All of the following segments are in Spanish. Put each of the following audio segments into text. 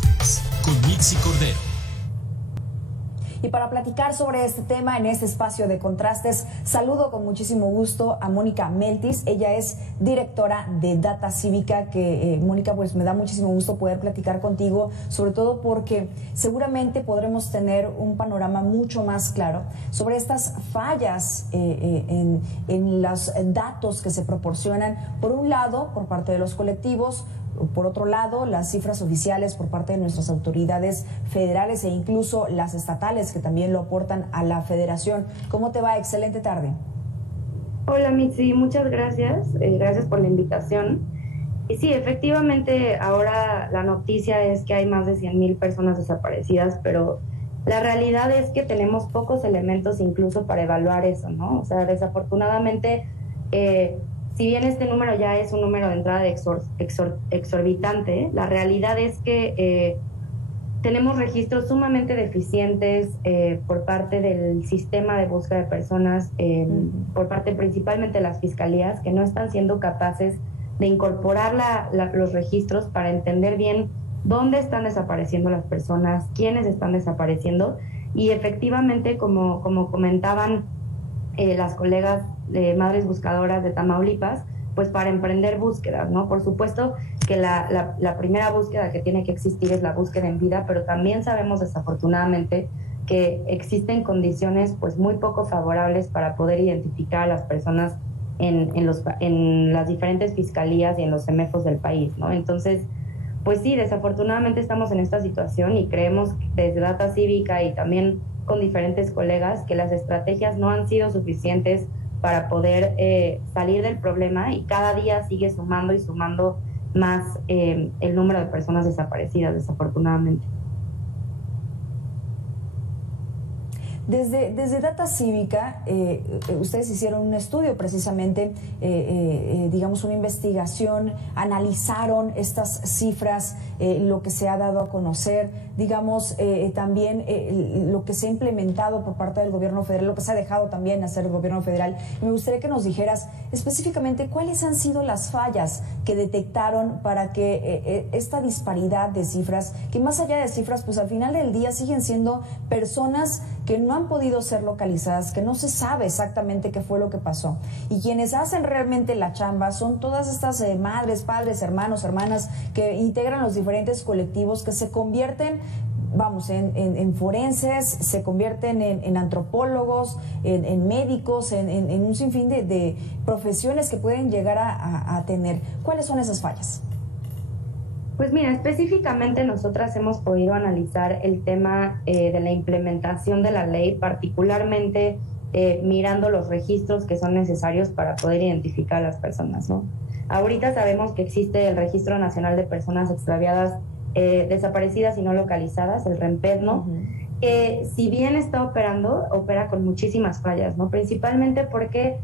Contrastes con Mitzi Cordero. Y para platicar sobre este tema en este espacio de Contrastes, saludo con muchísimo gusto a Mónica Meltis. Ella es directora de Data Cívica, Mónica, pues me da muchísimo gusto poder platicar contigo, sobre todo porque seguramente podremos tener un panorama mucho más claro sobre estas fallas en los datos que se proporcionan, por un lado, por parte de los colectivos, por otro lado, las cifras oficiales por parte de nuestras autoridades federales e incluso las estatales que también lo aportan a la federación. ¿Cómo te va? Excelente tarde. Hola Mitzi, muchas gracias. Gracias por la invitación. Y sí, efectivamente, ahora la noticia es que hay más de 100,000 personas desaparecidas, pero la realidad es que tenemos pocos elementos incluso para evaluar eso, ¿no? O sea, desafortunadamente, si bien este número ya es un número de entrada exorbitante, la realidad es que tenemos registros sumamente deficientes por parte del sistema de búsqueda de personas, por parte principalmente de las fiscalías, que no están siendo capaces de incorporar los registros para entender bien dónde están desapareciendo las personas, quiénes están desapareciendo. Y efectivamente, como comentaban las colegas de Madres Buscadoras de Tamaulipas, pues para emprender búsquedas, ¿no? Por supuesto que la primera búsqueda que tiene que existir es la búsqueda en vida, pero también sabemos desafortunadamente que existen condiciones pues muy poco favorables para poder identificar a las personas en las diferentes fiscalías y en los CEMEFOS del país, ¿no? Entonces, pues sí, desafortunadamente estamos en esta situación y creemos desde Data Cívica y también con diferentes colegas que las estrategias no han sido suficientes para poder salir del problema, y cada día sigue sumando y sumando más el número de personas desaparecidas, desafortunadamente. Desde Data Cívica, ustedes hicieron un estudio precisamente, digamos una investigación, analizaron estas cifras, lo que se ha dado a conocer, digamos también lo que se ha implementado por parte del gobierno federal, lo que se ha dejado también hacer el gobierno federal. Me gustaría que nos dijeras específicamente cuáles han sido las fallas que detectaron para que esta disparidad de cifras, que más allá de cifras, pues al final del día siguen siendo personas que no han podido ser localizadas, que no se sabe exactamente qué fue lo que pasó. Y quienes hacen realmente la chamba son todas estas madres, padres, hermanos, hermanas que integran los diferentes colectivos, que se convierten, vamos, en forenses, se convierten en antropólogos, en médicos, en un sinfín de profesiones que pueden llegar a tener. ¿Cuáles son esas fallas? Pues mira, específicamente nosotras hemos podido analizar el tema de la implementación de la ley, particularmente mirando los registros que son necesarios para poder identificar a las personas, ¿no? Ahorita sabemos que existe el Registro Nacional de Personas Extraviadas, Desaparecidas y No Localizadas, el REMPEDNO, que si bien está opera con muchísimas fallas, ¿no? Principalmente porque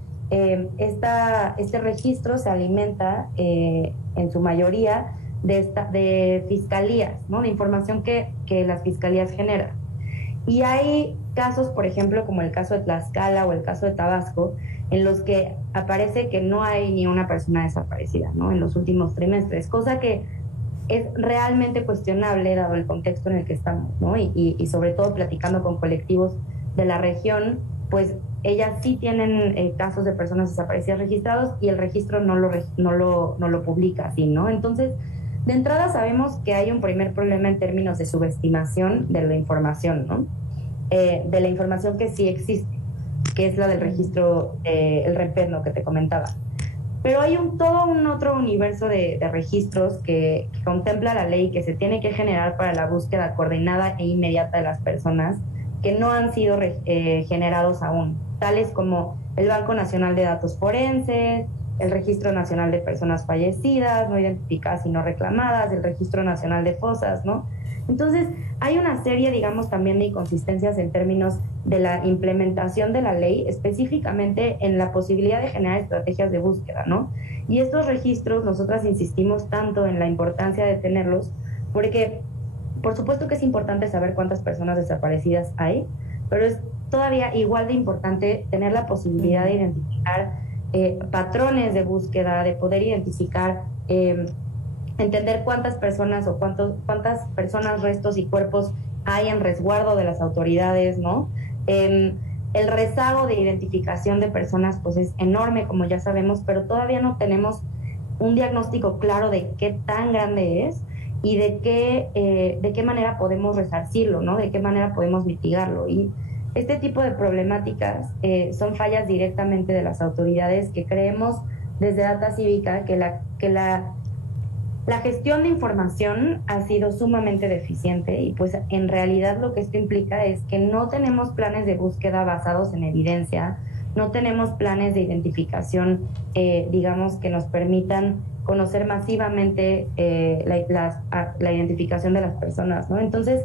este registro se alimenta en su mayoría de fiscalías, ¿no? De información que las fiscalías generan. Y hay casos, por ejemplo, como el caso de Tlaxcala o el caso de Tabasco, en los que aparece que no hay ni una persona desaparecida, ¿no? En los últimos trimestres, cosa que es realmente cuestionable dado el contexto en el que estamos, ¿no? Y sobre todo platicando con colectivos de la región, pues ellas sí tienen casos de personas desaparecidas registrados y el registro no lo publica así, ¿no? Entonces, de entrada sabemos que hay un primer problema en términos de subestimación de la información, ¿no? De la información que sí existe, que es la del registro, el REMPEDNO que te comentaba. Pero hay todo un otro universo de registros que contempla la ley, que se tiene que generar para la búsqueda coordinada e inmediata de las personas, que no han sido generados aún, tales como el Banco Nacional de Datos Forenses, el Registro Nacional de Personas Fallecidas, no identificadas y no reclamadas, el Registro Nacional de Fosas, ¿no? Entonces, hay una serie, digamos, también de inconsistencias en términos de la implementación de la ley, específicamente en la posibilidad de generar estrategias de búsqueda, ¿no? Y estos registros, nosotras insistimos tanto en la importancia de tenerlos, porque por supuesto que es importante saber cuántas personas desaparecidas hay, pero es todavía igual de importante tener la posibilidad de identificar patrones de búsqueda, de poder identificar entender cuántas personas o cuántas personas, restos y cuerpos hay en resguardo de las autoridades, ¿no? El rezago de identificación de personas pues es enorme, como ya sabemos, pero todavía no tenemos un diagnóstico claro de qué tan grande es y de qué manera podemos resarcirlo, ¿no? De qué manera podemos mitigarlo. Y este tipo de problemáticas son fallas directamente de las autoridades, que creemos desde Data Cívica que la gestión de información ha sido sumamente deficiente, y pues en realidad lo que esto implica es que no tenemos planes de búsqueda basados en evidencia, no tenemos planes de identificación, digamos, que nos permitan conocer masivamente la identificación de las personas, ¿no? Entonces,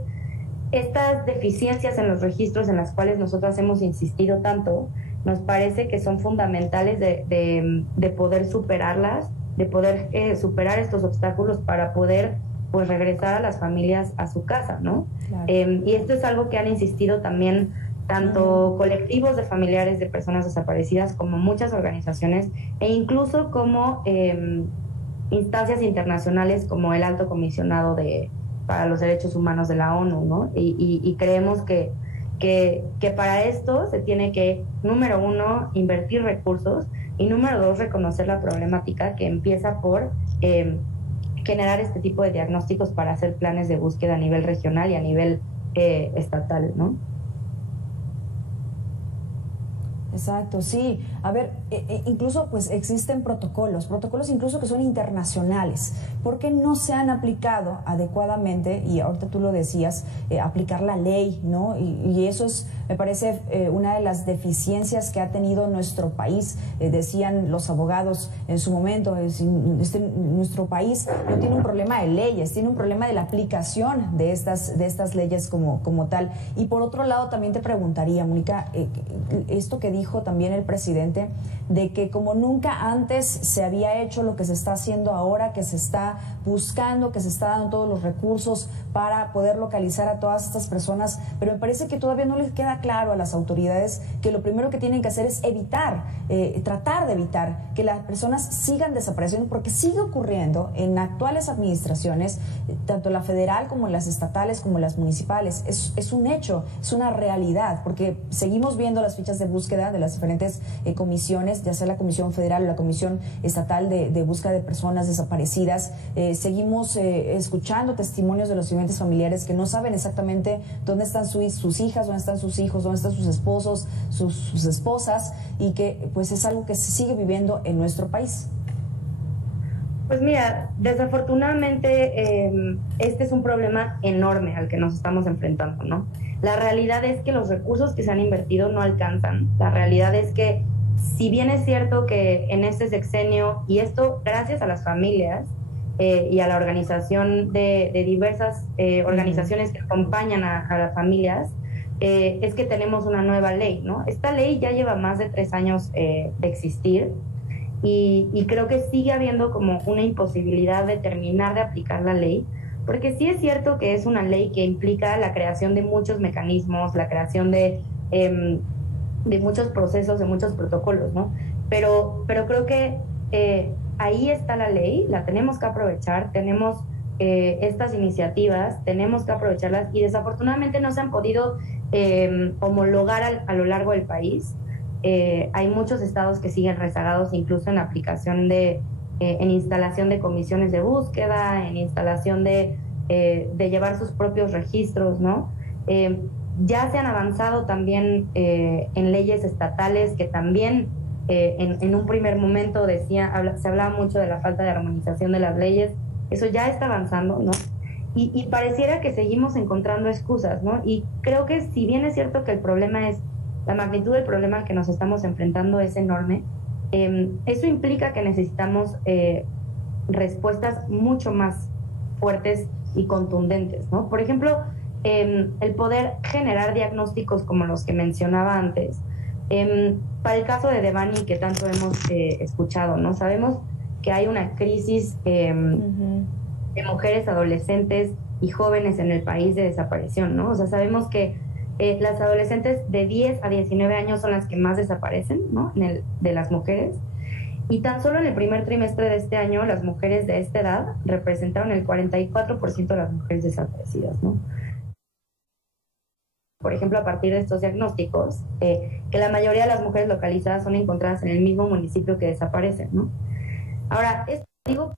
estas deficiencias en los registros en las cuales nosotros hemos insistido tanto, nos parece que son fundamentales de poder superarlas, de poder superar estos obstáculos para poder pues regresar a las familias a su casa, ¿no? Claro. Y esto es algo que han insistido también tanto colectivos de familiares de personas desaparecidas como muchas organizaciones, e incluso como instancias internacionales como el Alto Comisionado para los Derechos Humanos de la ONU, ¿no? Y creemos que para esto se tiene que, número uno, invertir recursos, y número dos, reconocer la problemática, que empieza por generar este tipo de diagnósticos para hacer planes de búsqueda a nivel regional y a nivel estatal, ¿no? Exacto, sí. A ver, incluso pues existen protocolos incluso que son internacionales. ¿Por qué no se han aplicado adecuadamente? Y ahorita tú lo decías, aplicar la ley, ¿no? Y eso es, me parece, una de las deficiencias que ha tenido nuestro país. Decían los abogados en su momento, nuestro país no tiene un problema de leyes, tiene un problema de la aplicación de estas leyes como tal. Y por otro lado, también te preguntaría, Mónica, esto que dijo también el presidente, de que como nunca antes se había hecho lo que se está haciendo ahora, que se está buscando, que se está dando todos los recursos para poder localizar a todas estas personas, pero me parece que todavía no les queda claro a las autoridades que lo primero que tienen que hacer es evitar, tratar de evitar que las personas sigan desapareciendo, porque sigue ocurriendo en actuales administraciones, tanto la federal como las estatales como las municipales. Es un hecho, es una realidad, porque seguimos viendo las fichas de búsqueda de las diferentes comisiones, ya sea la Comisión Federal o la Comisión Estatal de Búsqueda de Personas Desaparecidas. Seguimos escuchando testimonios de los siguientes familiares que no saben exactamente dónde están sus hijas, dónde están sus hijos, dónde están sus esposos, sus esposas, y que pues es algo que se sigue viviendo en nuestro país. Pues mira, desafortunadamente este es un problema enorme al que nos estamos enfrentando, ¿no? La realidad es que los recursos que se han invertido no alcanzan. La realidad es que, si bien es cierto que en este sexenio, y esto gracias a las familias y a la organización de diversas organizaciones que acompañan a las familias, es que tenemos una nueva ley, ¿no? Esta ley ya lleva más de 3 años de existir, y creo que sigue habiendo como una imposibilidad de terminar de aplicar la ley, porque sí es cierto que es una ley que implica la creación de muchos mecanismos, la creación de muchos procesos, de muchos protocolos, ¿no? Pero creo que ahí está la ley, la tenemos que aprovechar, tenemos estas iniciativas, tenemos que aprovecharlas, y desafortunadamente no se han podido homologar a lo largo del país. Hay muchos estados que siguen rezagados, incluso en la aplicación en instalación de comisiones de búsqueda, en instalación de llevar sus propios registros, ¿no? Ya se han avanzado también en leyes estatales que también en un primer momento se hablaba mucho de la falta de armonización de las leyes. Eso ya está avanzando, ¿no? Y pareciera que seguimos encontrando excusas, ¿no? Y creo que, si bien es cierto que la magnitud del problema al que nos estamos enfrentando es enorme, eso implica que necesitamos respuestas mucho más fuertes y contundentes, ¿no? Por ejemplo, el poder generar diagnósticos como los que mencionaba antes. Para el caso de Devani, que tanto hemos escuchado, ¿no? Sabemos que hay una crisis de mujeres, adolescentes y jóvenes en el país de desaparición, ¿no? O sea, sabemos que las adolescentes de 10 a 19 años son las que más desaparecen, ¿no? De las mujeres. Y tan solo en el primer trimestre de este año, las mujeres de esta edad representaron el 44% de las mujeres desaparecidas, ¿no? Por ejemplo, a partir de estos diagnósticos, que la mayoría de las mujeres localizadas son encontradas en el mismo municipio que desaparecen, ¿no? Ahora, esto digo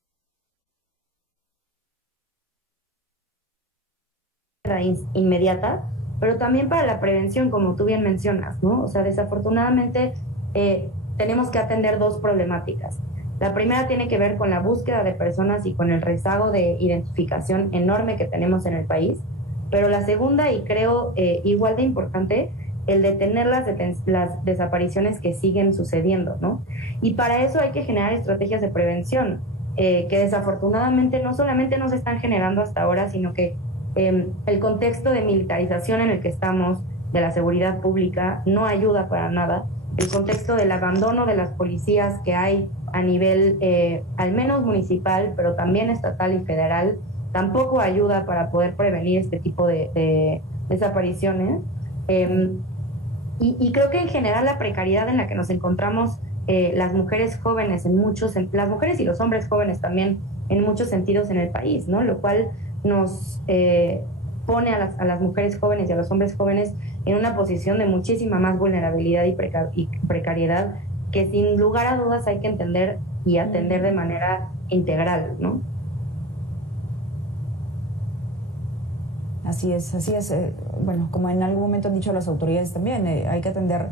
inmediata, pero también para la prevención, como tú bien mencionas, ¿no? O sea, desafortunadamente tenemos que atender dos problemáticas. La primera tiene que ver con la búsqueda de personas y con el rezago de identificación enorme que tenemos en el país, pero la segunda, y creo igual de importante, el detener las desapariciones que siguen sucediendo, ¿no? Y para eso hay que generar estrategias de prevención, que desafortunadamente no solamente no se están generando hasta ahora, sino que el contexto de militarización en el que estamos, de la seguridad pública, no ayuda para nada. El contexto del abandono de las policías que hay a nivel al menos municipal, pero también estatal y federal, tampoco ayuda para poder prevenir este tipo de desapariciones. Y creo que en general la precariedad en la que nos encontramos las mujeres jóvenes las mujeres y los hombres jóvenes también en muchos sentidos en el país, ¿no? Lo cual nos pone a las mujeres jóvenes y a los hombres jóvenes en una posición de muchísima más vulnerabilidad y precariedad que sin lugar a dudas hay que entender y atender de manera integral, ¿no? Así es, así es. Bueno, como en algún momento han dicho las autoridades también, hay que atender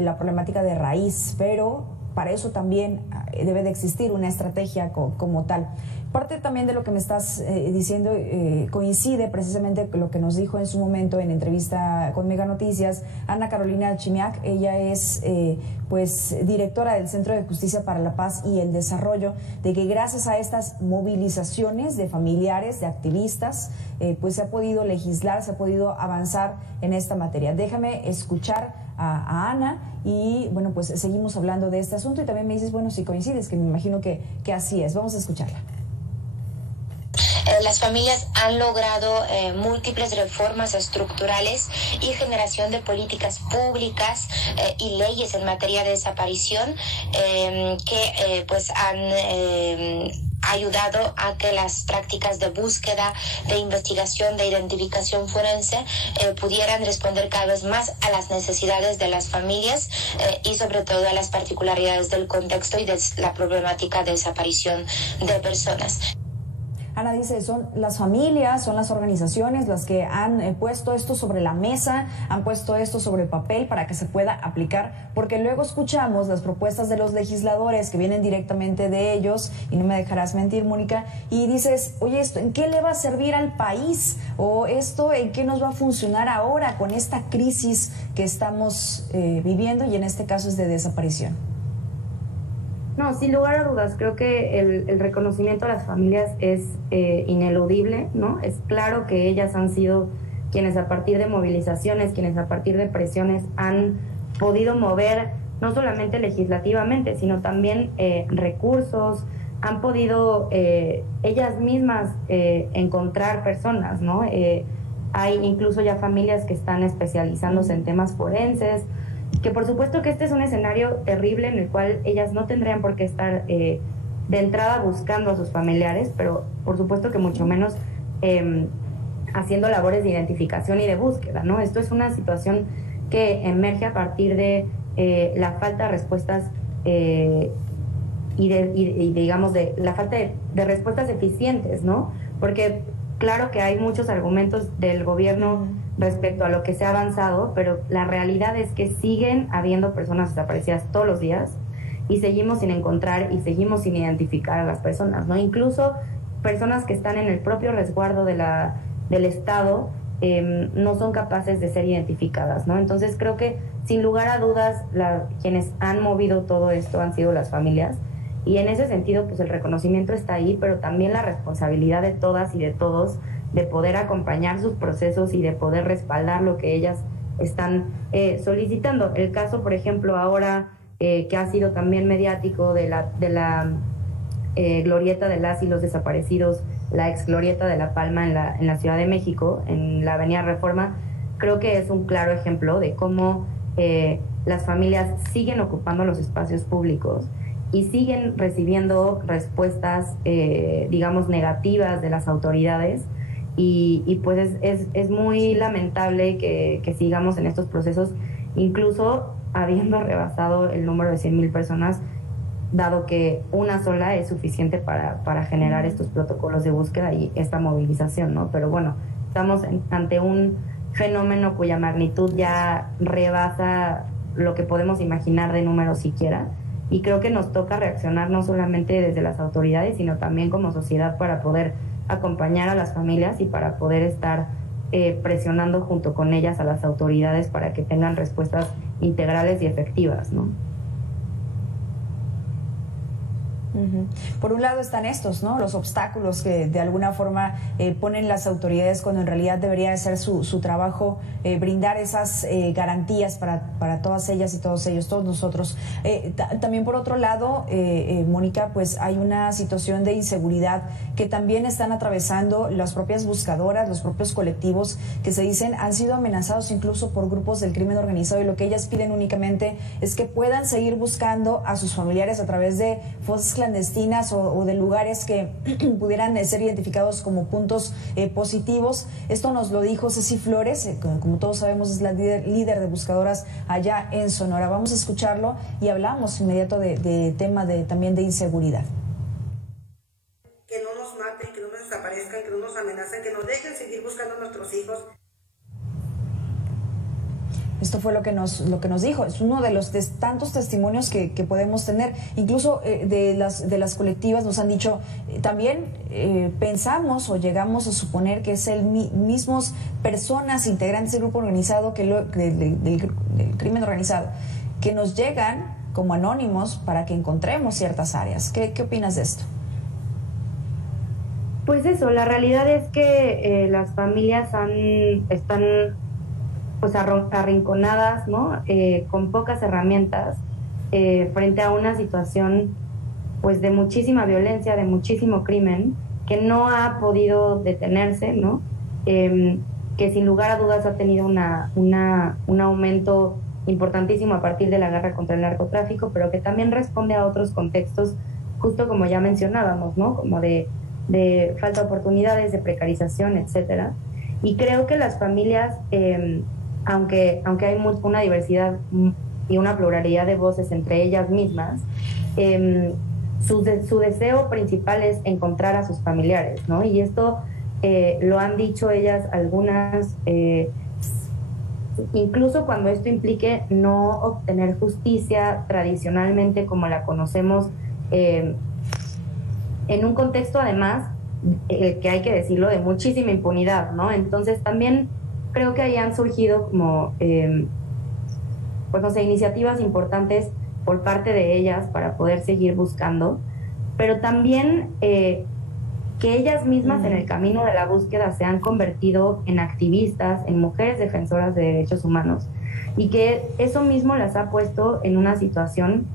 la problemática de raíz, pero para eso también debe de existir una estrategia como tal. Parte también de lo que me estás diciendo coincide precisamente con lo que nos dijo en su momento en entrevista con Mega Noticias Ana Carolina Chimiak. Ella es pues directora del Centro de Justicia para la Paz y el Desarrollo, de que gracias a estas movilizaciones de familiares, de activistas, pues se ha podido legislar, se ha podido avanzar en esta materia. Déjame escuchar a Ana y bueno, pues seguimos hablando de este asunto y también me dices, bueno, si coincides, que me imagino que así es. Vamos a escucharla. Las familias han logrado múltiples reformas estructurales y generación de políticas públicas y leyes en materia de desaparición que pues han ayudado a que las prácticas de búsqueda, de investigación, de identificación forense pudieran responder cada vez más a las necesidades de las familias y sobre todo a las particularidades del contexto y de la problemática de desaparición de personas. Ana dice, son las familias, son las organizaciones las que han puesto esto sobre la mesa, han puesto esto sobre el papel para que se pueda aplicar, porque luego escuchamos las propuestas de los legisladores que vienen directamente de ellos, y no me dejarás mentir, Mónica, y dices, oye, ¿esto en qué le va a servir al país? ¿O esto en qué nos va a funcionar ahora con esta crisis que estamos viviendo, y en este caso es de desaparición? No, sin lugar a dudas, creo que el reconocimiento a las familias es ineludible, ¿no? Es claro que ellas han sido quienes a partir de movilizaciones, quienes a partir de presiones han podido mover, no solamente legislativamente, sino también recursos, han podido ellas mismas encontrar personas, ¿no? Hay incluso ya familias que están especializándose en temas forenses, que por supuesto que este es un escenario terrible en el cual ellas no tendrían por qué estar de entrada buscando a sus familiares, pero por supuesto que mucho menos haciendo labores de identificación y de búsqueda, ¿no? Esto es una situación que emerge a partir de la falta de respuestas y digamos de la falta de respuestas eficientes, ¿no? Porque claro que hay muchos argumentos del gobierno respecto a lo que se ha avanzado, pero la realidad es que siguen habiendo personas desaparecidas todos los días y seguimos sin encontrar y seguimos sin identificar a las personas, ¿no? Incluso personas que están en el propio resguardo del Estado no son capaces de ser identificadas, ¿no? Entonces creo que sin lugar a dudas quienes han movido todo esto han sido las familias, y en ese sentido pues el reconocimiento está ahí, pero también la responsabilidad de todas y de todos de poder acompañar sus procesos y de poder respaldar lo que ellas están solicitando. El caso, por ejemplo, ahora que ha sido también mediático de la glorieta de las y los desaparecidos, la ex glorieta de La Palma en la Ciudad de México, en la Avenida Reforma, creo que es un claro ejemplo de cómo las familias siguen ocupando los espacios públicos y siguen recibiendo respuestas, digamos, negativas de las autoridades. Y pues es muy lamentable que sigamos en estos procesos, incluso habiendo rebasado el número de 100,000 personas, dado que una sola es suficiente para generar estos protocolos de búsqueda y esta movilización, ¿no? Pero bueno, estamos ante un fenómeno cuya magnitud ya rebasa lo que podemos imaginar de números siquiera, y creo que nos toca reaccionar no solamente desde las autoridades, sino también como sociedad para poder acompañar a las familias y para poder estar presionando junto con ellas a las autoridades para que tengan respuestas integrales y efectivas, ¿no? Por un lado están estos, ¿no? Los obstáculos que de alguna forma ponen las autoridades, cuando en realidad debería de ser su trabajo brindar esas garantías para todas ellas y todos ellos, todos nosotros. También por otro lado, Mónica, pues hay una situación de inseguridad que también están atravesando las propias buscadoras, los propios colectivos que se dicen han sido amenazados incluso por grupos del crimen organizado, y lo que ellas piden únicamente es que puedan seguir buscando a sus familiares a través de fosas clandestinas o de lugares que pudieran ser identificados como puntos positivos. Esto nos lo dijo Ceci Flores, como todos sabemos es la líder de buscadoras allá en Sonora. Vamos a escucharlo y hablamos inmediato de tema también de inseguridad. Que no nos maten, que no nos desaparezcan, que no nos amenacen, que nos dejen seguir buscando a nuestros hijos. Esto fue lo que nos dijo. Es uno de los tantos testimonios que podemos tener. Incluso de las colectivas nos han dicho, también pensamos o llegamos a suponer que es el mismos personas integrantes del grupo organizado, del crimen organizado, que nos llegan como anónimos para que encontremos ciertas áreas. ¿Qué opinas de esto? Pues eso, la realidad es que las familias están pues arrinconadas, ¿no? Con pocas herramientas, frente a una situación pues de muchísima violencia, de muchísimo crimen, que no ha podido detenerse, ¿no? Que sin lugar a dudas ha tenido un aumento importantísimo a partir de la guerra contra el narcotráfico, pero que también responde a otros contextos, justo como ya mencionábamos, ¿no? Como de falta de oportunidades, de precarización, etcétera. Y creo que las familias, aunque hay una diversidad y una pluralidad de voces entre ellas mismas, su deseo principal es encontrar a sus familiares, ¿no? Y esto lo han dicho ellas algunas, incluso cuando esto implique no obtener justicia tradicionalmente como la conocemos, en un contexto además, que hay que decirlo, de muchísima impunidad, ¿no? Entonces también creo que ahí han surgido como, pues no sé, iniciativas importantes por parte de ellas para poder seguir buscando, pero también que ellas mismas en el camino de la búsqueda se han convertido en activistas, en mujeres defensoras de derechos humanos, y que eso mismo las ha puesto en una situación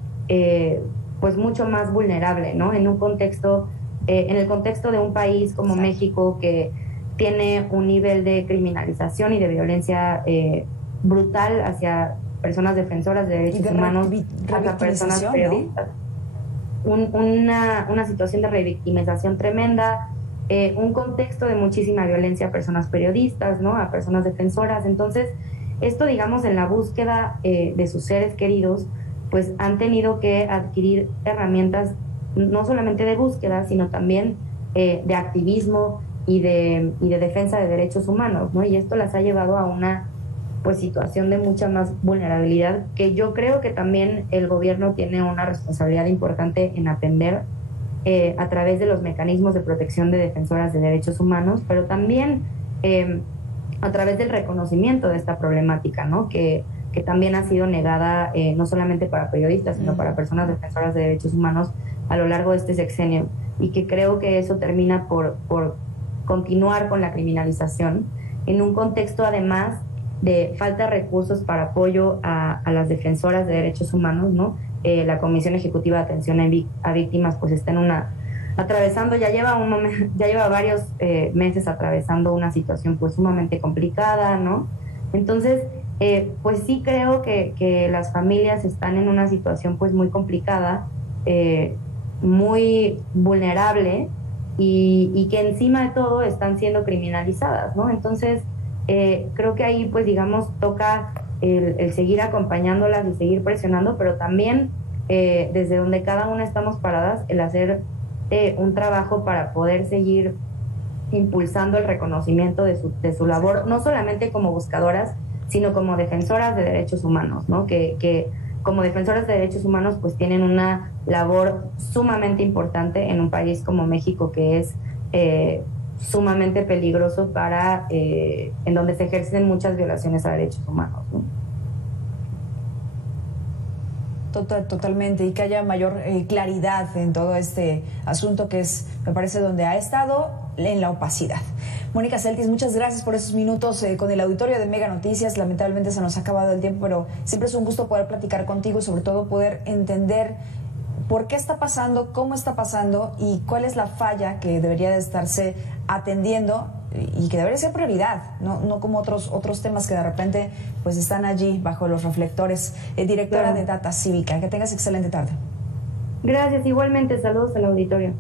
pues mucho más vulnerable, ¿no? En un contexto, en el contexto de un país como México, que tiene un nivel de criminalización y de violencia brutal hacia personas defensoras de derechos humanos, hacia personas periodistas. Una situación de revictimización tremenda, un contexto de muchísima violencia a personas periodistas, ¿no? A personas defensoras. Entonces, esto, digamos, en la búsqueda de sus seres queridos, pues han tenido que adquirir herramientas no solamente de búsqueda, sino también de activismo y de defensa de derechos humanos, ¿no? Y esto las ha llevado a una pues situación de mucha más vulnerabilidad, que yo creo que también el gobierno tiene una responsabilidad importante en atender a través de los mecanismos de protección de defensoras de derechos humanos, pero también a través del reconocimiento de esta problemática, ¿no? Que también ha sido negada no solamente para periodistas, sino para personas defensoras de derechos humanos a lo largo de este sexenio, y que creo que eso termina por continuar con la criminalización en un contexto además de falta de recursos para apoyo a las defensoras de derechos humanos, ¿no? La Comisión Ejecutiva de Atención a Víctimas pues está atravesando, ya lleva varios meses atravesando una situación pues sumamente complicada, ¿no? Entonces, pues sí creo que las familias están en una situación pues muy complicada, muy vulnerable y que encima de todo están siendo criminalizadas, ¿no? Entonces, creo que ahí, pues, digamos, toca el seguir acompañándolas y seguir presionando, pero también desde donde cada una estamos paradas, el hacer un trabajo para poder seguir impulsando el reconocimiento de su labor, no solamente como buscadoras, sino como defensoras de derechos humanos, ¿no? Que como defensoras de derechos humanos pues tienen una labor sumamente importante en un país como México, que es sumamente peligroso para en donde se ejercen muchas violaciones a derechos humanos, ¿no? Totalmente, y que haya mayor claridad en todo este asunto que es, me parece, donde ha estado en la opacidad. Mónica Celtis, muchas gracias por esos minutos con el auditorio de Mega Noticias. Lamentablemente se nos ha acabado el tiempo, pero siempre es un gusto poder platicar contigo y sobre todo poder entender por qué está pasando, cómo está pasando y cuál es la falla que debería de estarse atendiendo y que debería ser prioridad, no como otros temas que de repente pues están allí bajo los reflectores. Directora de Data Cívica, que tengas excelente tarde. Gracias, igualmente, saludos al auditorio.